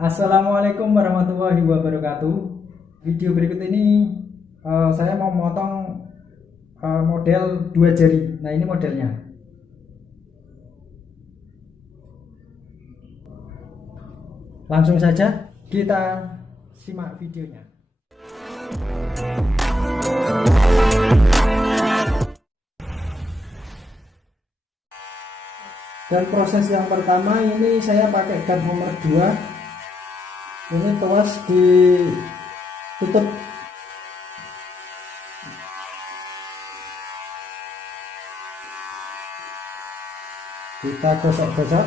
Assalamualaikum warahmatullahi wabarakatuh. Video berikut ini saya mau memotong model dua jari. Nah, ini modelnya. Langsung saja kita simak videonya. Dan proses yang pertama ini saya pakai gat nomor 2. Ini tuas ditutup. Kita gosok-gosok.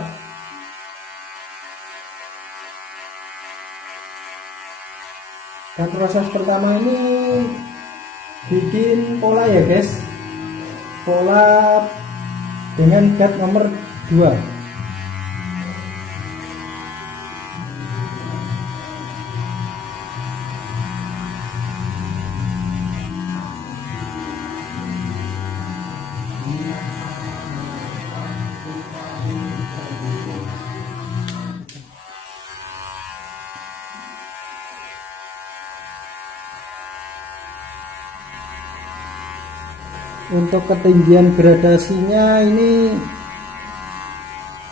Dan proses pertama ini bikin pola ya guys. Pola dengan gat nomor 2. Untuk ketinggian gradasinya ini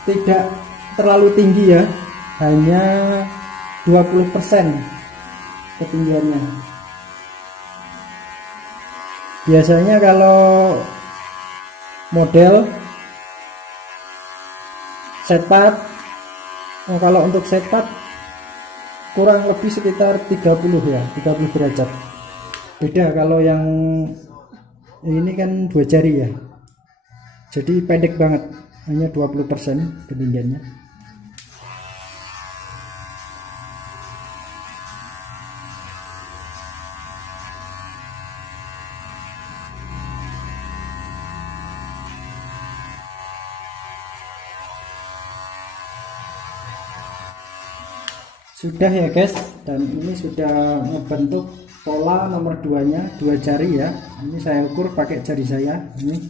tidak terlalu tinggi ya, hanya 20% ketinggiannya. Biasanya kalau model setpat, kalau untuk setpat kurang lebih sekitar 30 ya, 30 derajat. Beda kalau yang ini kan dua jari ya, jadi pendek banget, hanya 20% ketinggiannya. Sudah ya guys, dan ini sudah membentuk pola nomor 2-nya, dua jari ya. Ini saya ukur pakai jari saya ini,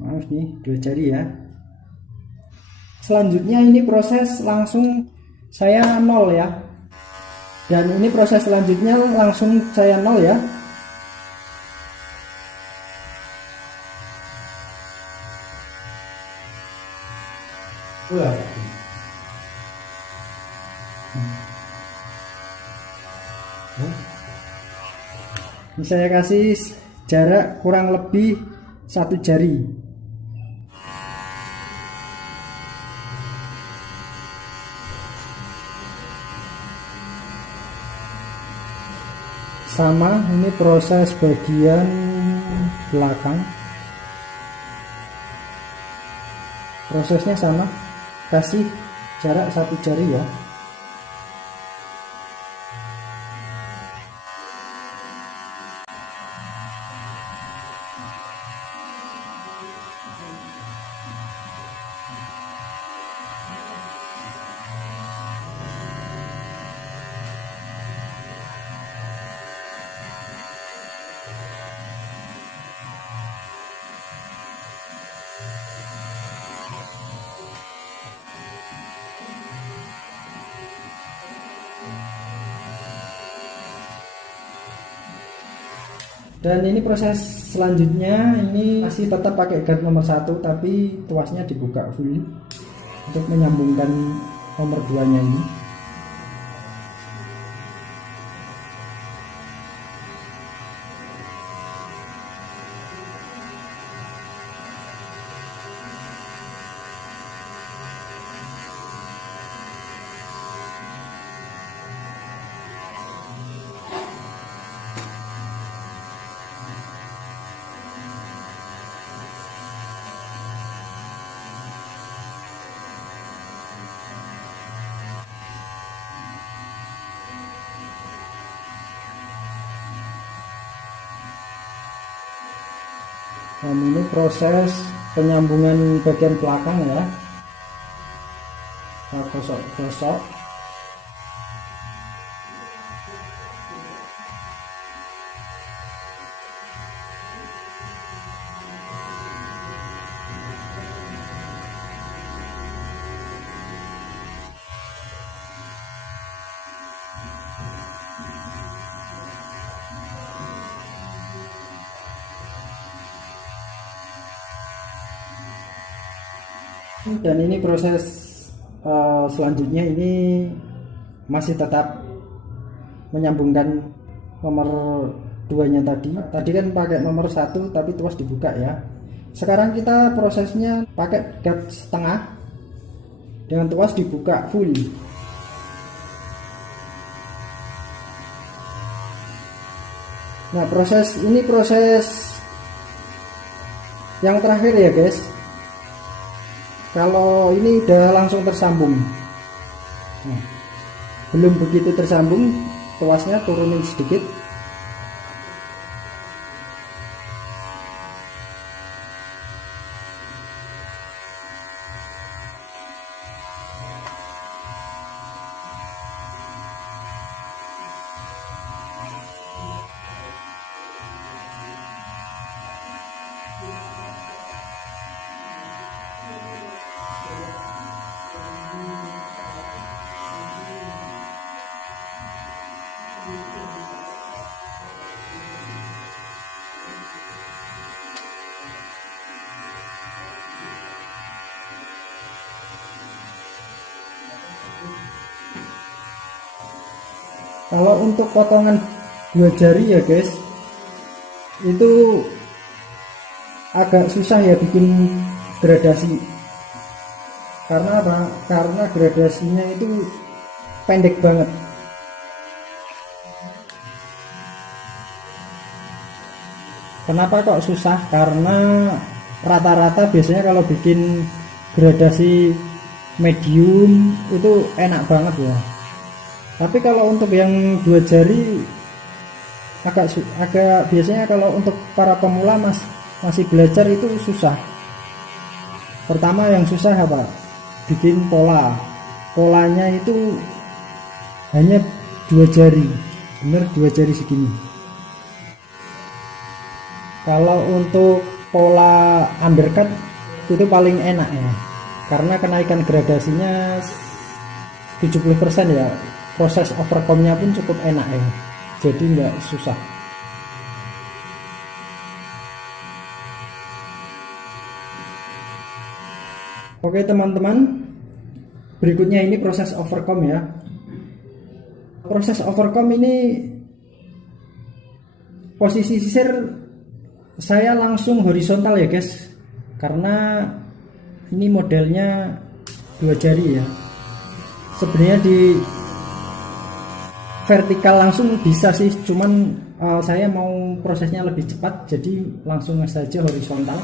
maaf nih, dua jari ya. Selanjutnya ini proses langsung saya nol ya, dan ini proses selanjutnya langsung saya nol ya. Ini saya kasih jarak kurang lebih 1 jari. Sama, ini proses bagian belakang. Prosesnya sama, kasih jarak 1 jari ya. Dan ini proses selanjutnya, ini masih tetap pakai gat nomor 1, tapi tuasnya dibuka full untuk menyambungkan nomor 2-nya ini. Dan ini proses penyambungan bagian belakang ya, kita gosok-gosok. Dan ini proses selanjutnya ini masih tetap menyambungkan nomor 2-nya tadi kan pakai nomor 1 tapi tuas dibuka ya. Sekarang kita prosesnya pakai gap setengah dengan tuas dibuka full. Nah, proses yang terakhir ya guys. Kalau ini udah langsung tersambung. Nah, belum begitu tersambung, tuasnya turunin sedikit. Kalau untuk potongan 2 jari ya guys, itu agak susah ya bikin gradasi. Karena apa? Karena gradasinya itu pendek banget. Kenapa kok susah? Karena rata-rata biasanya kalau bikin gradasi medium itu enak banget ya. Tapi kalau untuk yang 2 jari agak biasanya kalau untuk para pemula masih belajar itu susah. Pertama yang susah apa? Bikin polanya itu hanya 2 jari, bener 2 jari segini. Kalau untuk pola undercut itu paling enak ya, karena kenaikan gradasinya 70% ya. Proses overcome-nya pun cukup enak ya, jadi nggak susah. Oke teman-teman, berikutnya ini proses overcome ya. Proses overcome ini posisi sisir saya langsung horizontal ya guys, karena ini modelnya 2 jari ya. Sebenarnya di vertikal langsung bisa sih, cuman saya mau prosesnya lebih cepat, jadi langsung saja horizontal.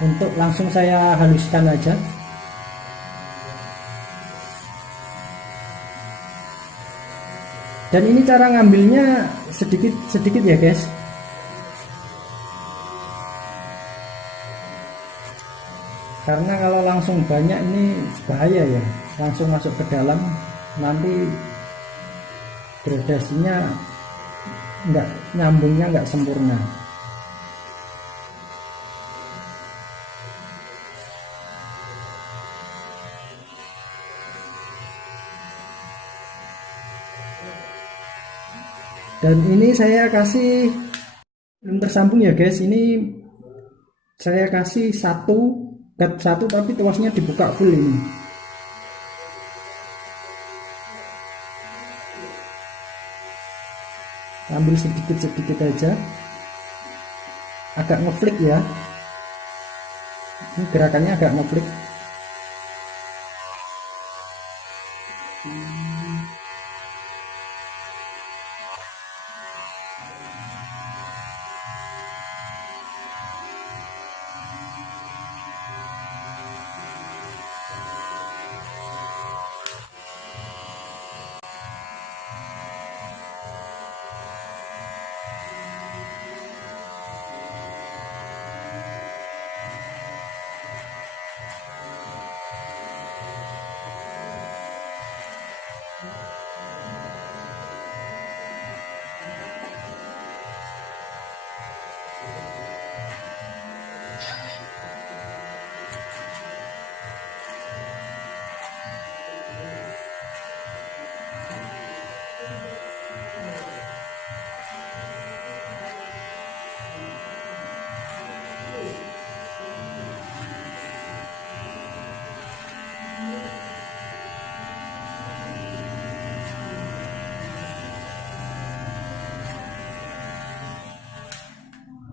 Untuk langsung saya haluskan aja. Dan ini cara ngambilnya sedikit ya guys. Karena kalau langsung banyak ini bahaya ya, langsung masuk ke dalam nanti gradasinya nyambungnya nggak sempurna. Dan ini saya kasih belum tersambung ya guys, ini saya kasih gap satu tapi tuasnya dibuka full ini. Ambil sedikit aja, agak ngeflick ya, ini gerakannya agak ngeflick.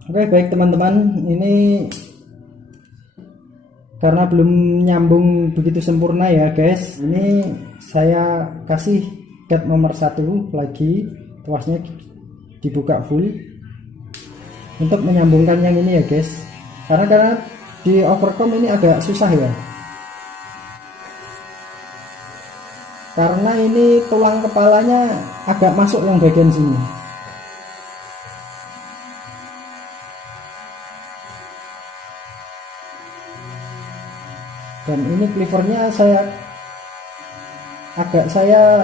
Oke, baik teman-teman, ini karena belum nyambung begitu sempurna ya guys, ini saya kasih cat nomor 1 lagi, tuasnya dibuka full untuk menyambungkan yang ini ya guys, karena di overcom ini agak susah ya, karena ini tulang kepalanya agak masuk yang bagian sini. Dan ini cleavernya saya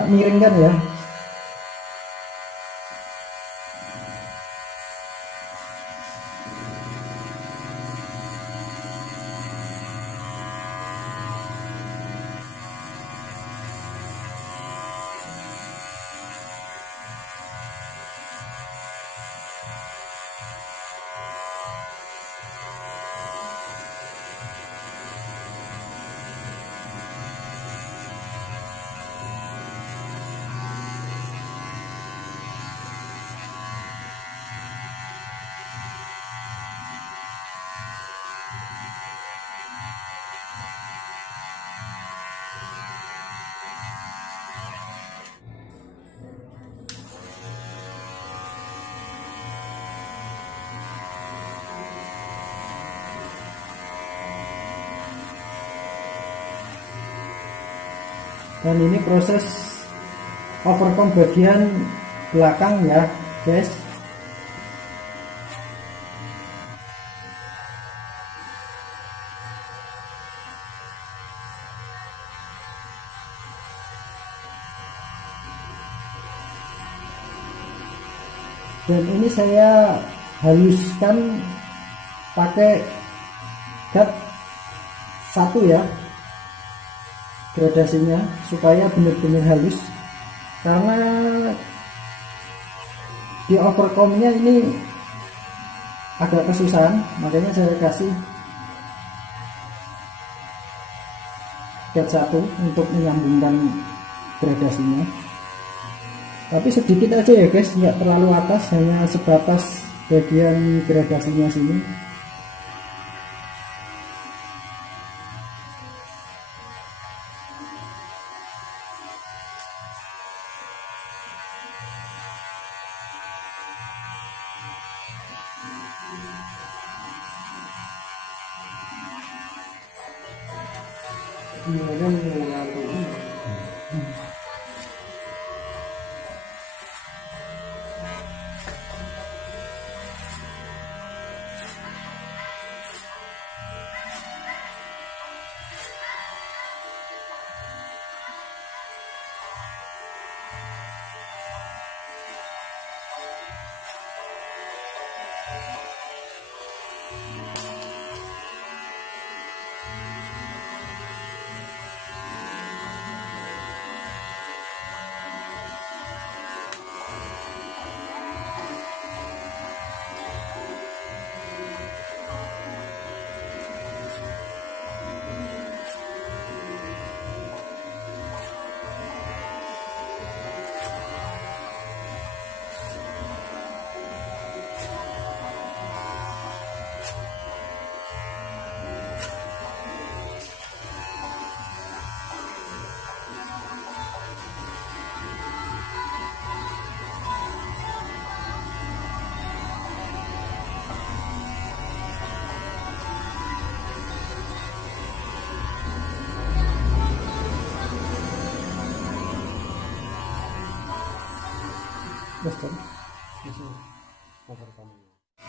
miringkan ya. Dan ini proses overcom bagian belakang ya guys. Dan ini saya haluskan pakai cat 1 ya, gradasinya supaya benar-benar halus, karena di overcomnya ini agak kesusahan, makanya saya kasih cat 1 untuk menyambungkan gradasinya. Tapi sedikit aja ya guys, nggak terlalu atas, hanya sebatas bagian gradasinya sini.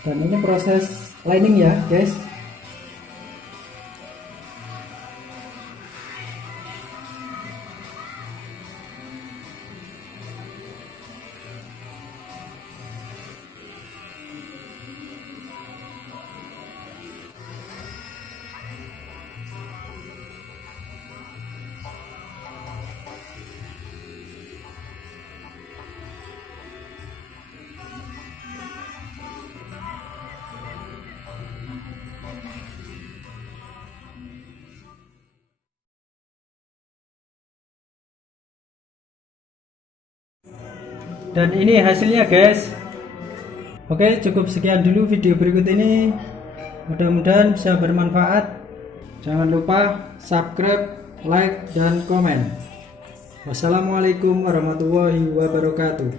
Dan ini proses lining ya guys. Dan ini hasilnya guys. Oke, cukup sekian dulu video berikut ini. Mudah-mudahan bisa bermanfaat. Jangan lupa subscribe, like, dan komen. Wassalamualaikum warahmatullahi wabarakatuh.